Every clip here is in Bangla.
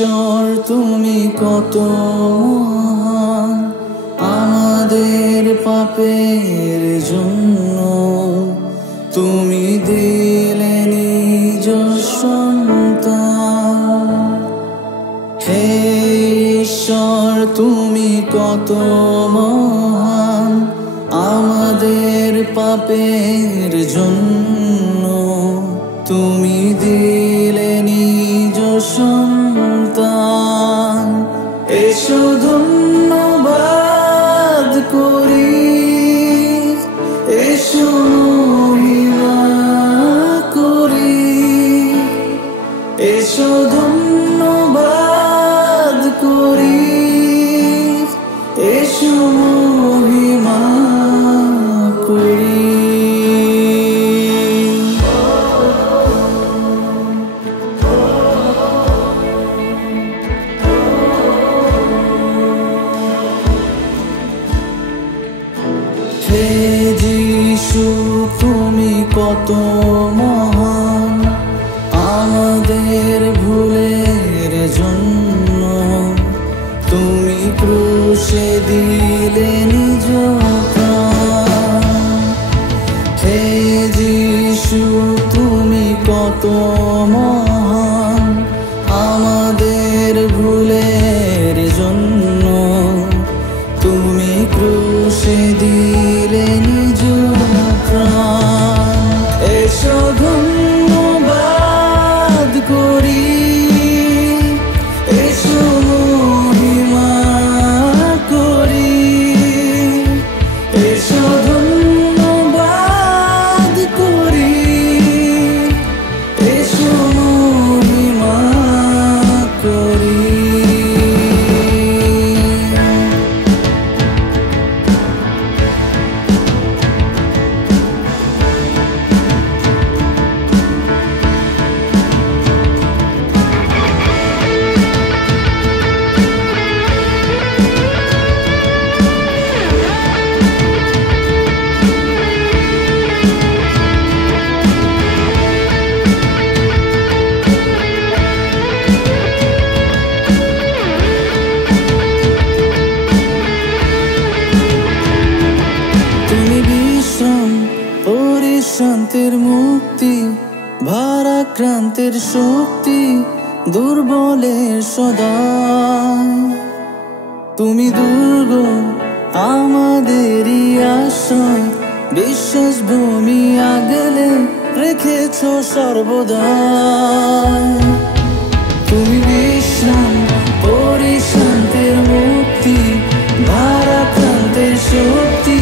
ঈশ্বর তুমি কত মহান, আমাদের পাপের জন্য তুমি দিলে নিজ সন্তান। হে ঈশ্বর তুমি কত মহান, আমাদের পাপের জন্য তুমি দিলে নিজ সন্তান। এসো ধন্যবাদ করি, এসো মহিমা করি, এসো ধন্যবাদ করি, এসো মহিমা করি। হে যিশু তুমি কত মহান, আমাদের ভুলের জন্য তুমি ক্রুশে দিলে নিজ প্রাণ। হে যিশু তুমি কত মহান, আমাদের ভুলের জন্য তুমি ক্রুশে দিলে নিজ প্রাণ। এসো ধন্যবাদ করি, এসো মহিমা করি, এসো ধন্যবাদ করি, এসো মহিমা করি। পরিশ্রান্তের মুক্তি, ভারাক্রান্তের শক্তি, দুর্বলের সদাই তুমি দুর্গ আমাদেরই আশ্রয়, বিশ্বাস ভূমি আগলে রেখেছ সর্বদাই। তুমি বিশ্রাম, পরিশ্রান্তের মুক্তি, ভারাক্রান্তের শক্তি,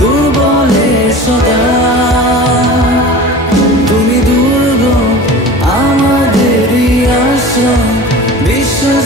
দুর্বলের সদাই তুমি দুর্গ আমাদেরই আশ্রয়, বিশ্বাস